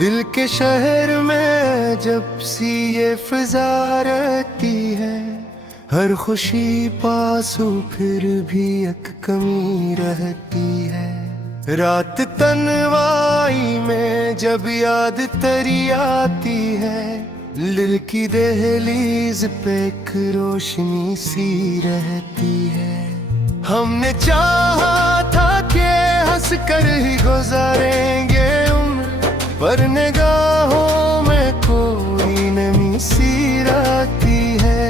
दिल के शहर में जब सी ये फिजा रहती है, हर खुशी पासू फिर भी एक कमी रहती है। रात तन्हाई में जब याद तेरी आती है, दिल की दहलीज पे एक रोशनी सी रहती है। हमने चाहा था कि हंस कर ही गुजारेंगे उम्र, पर निगाहों में कोई नमी सी रहती है।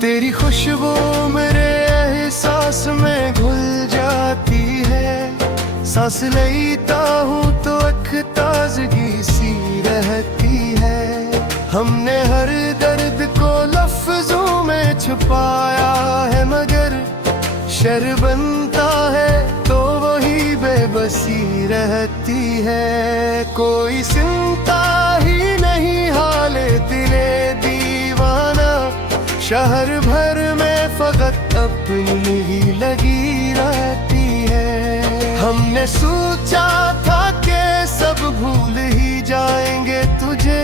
तेरी खुशबू मेरे एहसास में घुल जाती है, सांस लेता हूँ तो एक ताजगी सी रहती है। हमने हर दर्द को लफ्जों में छुपाया है, मगर शर बनता है तो वही बेबसी रहती है। कोई सुनता ही नहीं हाले दिले दीवाना, शहर भर में फकत अपनी ही लगी रहती है। हमने सोचा था कि सब भूल ही जाएंगे तुझे,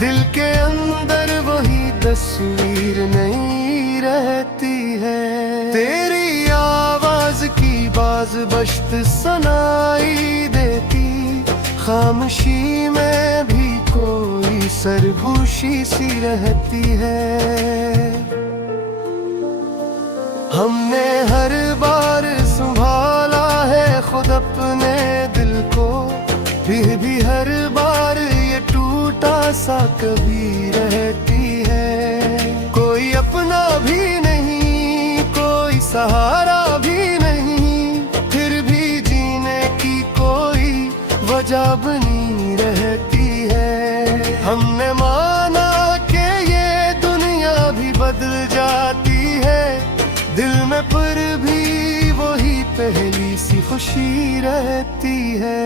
दिल के अंदर वही तस्वीर नहीं रहती है। तेरी आवाज की बाज बश्त सुनाई देती, खामोशी में भी कोई सरगोशी सी रहती है। हमने हर बार संभाला है खुद अपने दिल को, फिर भी हर बार ये टूटा सा कभी रहती है। कोई अपना भी नहीं, कोई सहारा भी नहीं, फिर भी जीने की कोई वजह बनी रहती है। हमने माना कि ये दुनिया भी बदल जाती है, दिल में पर भी वही पहली सी खुशी रहती है।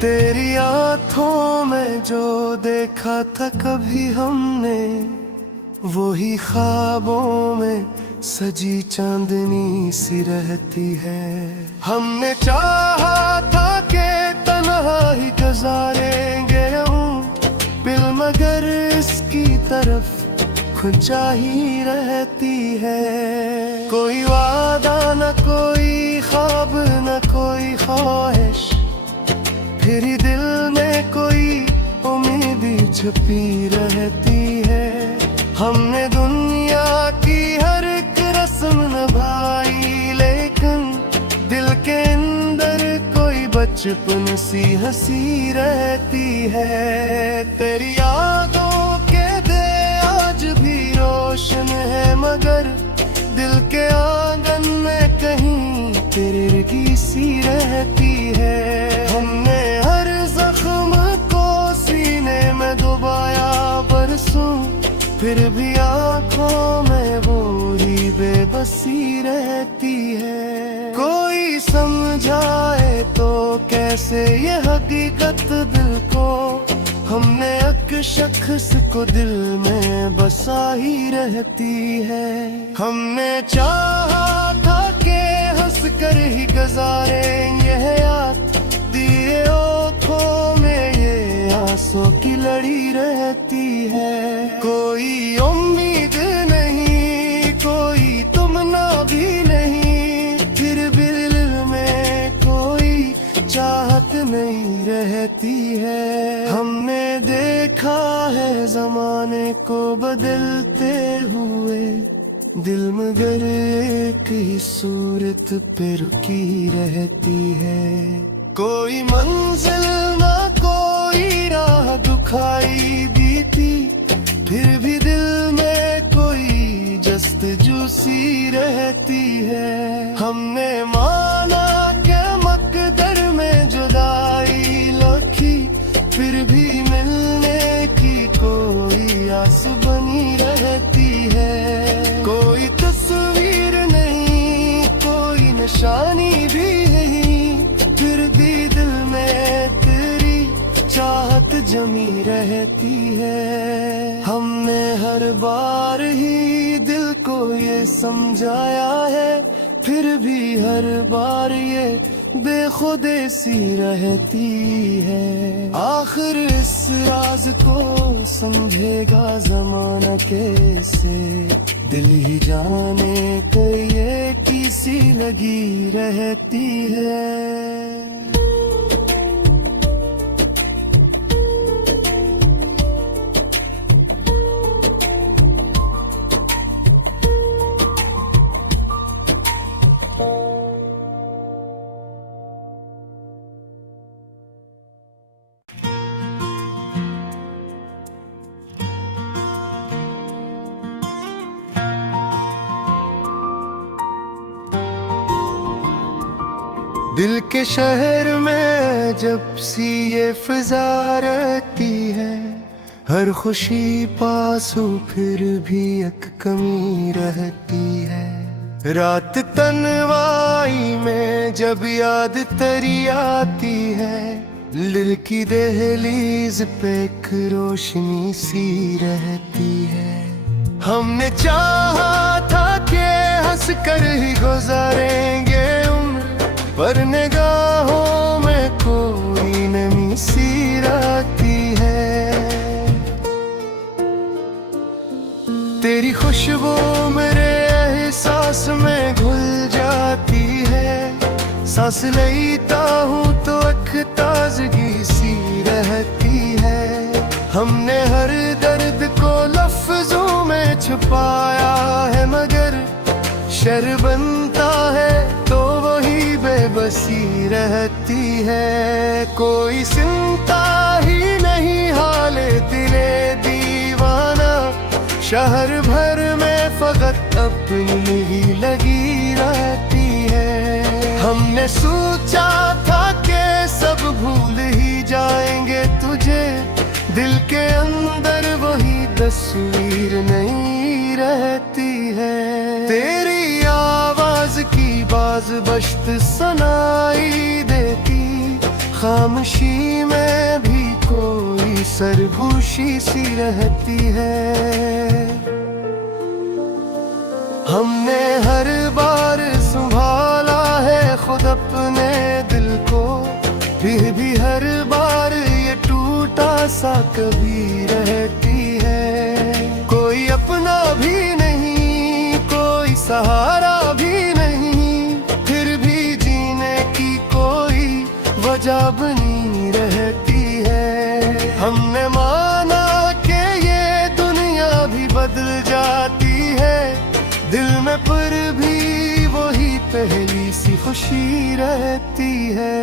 तेरी आँखों में जो देखा था कभी हमने, वही ख्वाबों में सजी चांदनी सी रहती है। हमने चाहा था कि तन्हा ही गुजारेंगे यूं बिल, मगर इसकी तरफ खुद जा ही रहती है। कोई वादा न कोई ख्वाब न कोई ख्वाहिश, फिर ही दिल में कोई उम्मीद छुपी रहती है। हमने दुनिया की हर एक रस्म निभाई, लेकिन दिल के अंदर कोई बचपन सी हंसी रहती है। तेरी यादों के दे आज भी रोशन है, मगर दिल के आंगन में कहीं तिरगी सी रहती है। हमने हर जख्म को सीने में दबाया बरसों, फिर भी आँखों में वो ही बेबसी रहती है। कोई समझाए तो कैसे ये हकीकत दिल को, हमने एक शख्स को दिल में बसा ही रहती है। हमने चाहा था कि हंस कर ही गुजारेंगे याद, दिए आँखों में ये आंसू की लड़ी रहती है। कोई उम्मीद नहीं, कोई तुमना भी नहीं, फिर भी दिल में कोई चाहत नहीं रहती है। हमने देखा है जमाने को बदलते हुए, दिल मगर एक ही सूरत पे रुकी रहती है। कोई मंजिल ना कोई राह दिखाई दी थी, फिर भी दिल में कोई जस्तजू सी रहती है। हमने माना कि मकदर में जुदाई लिखी, फिर भी मिलने की कोई आस बनी रहती है। कोई तस्वीर नहीं, कोई निशानी भी नहीं, फिर भी दिल में तेरी चाहत जमी रहती है। हमने हर बार ही दिल को ये समझाया है, फिर भी हर बार ये बेखुदे सी रहती है। आखिर इस राज को समझेगा जमाना कैसे, दिल ही जाने कि ये किसी लगी रहती है। दिल के शहर में जब सी ये फिजा रहती है, हर खुशी पास हो फिर भी एक कमी रहती है। रात तन्हाई में जब याद तेरी आती है, दिल की दहलीज पे एक रोशनी सी रहती है। हमने चाहा था कि हंस कर ही गुजारेंगे उम्र, पर निगाहों में कोई नमी सी रहती है। तेरी खुशबू मेरे एहसास में घुल जाती है, सांस लेता हूँ तो एक ताजगी सी रहती है। हमने हर दर्द को लफ्जों में छुपाया है, मगर शर बनता है तो वही बेबसी रहती है। कोई सुनता ही नहीं हाले दिले दीवाना, शहर भर में फकत अपनी ही लगी रहती है। हमने सोचा था कि सब भूल ही जाएंगे तुझे, दिल के अंदर वही तस्वीर नहीं रहती है। तेरी आवाज की बाज बश्त सुनाई देती, खामोशी में भी कोई सरगोशी सी रहती है। हमने हर बार संभाला है खुद अपने दिल को, फिर भी हर बार ये टूटा सा कभी रहती है। कोई अपना भी नहीं, कोई सहारा भी नहीं, फिर भी जीने की कोई वजह बनी रहती है। हमने माना कि ये दुनिया भी बदल जाती है, दिल में पर भी वही पहली सी खुशी रहती है।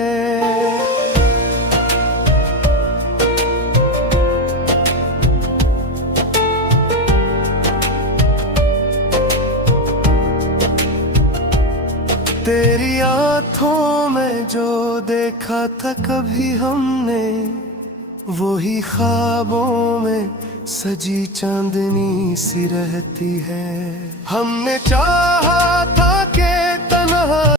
तेरी आँखों में जो देखा था कभी हमने, वही ख्वाबों में सजी चांदनी सी रहती है। हमने चाहा था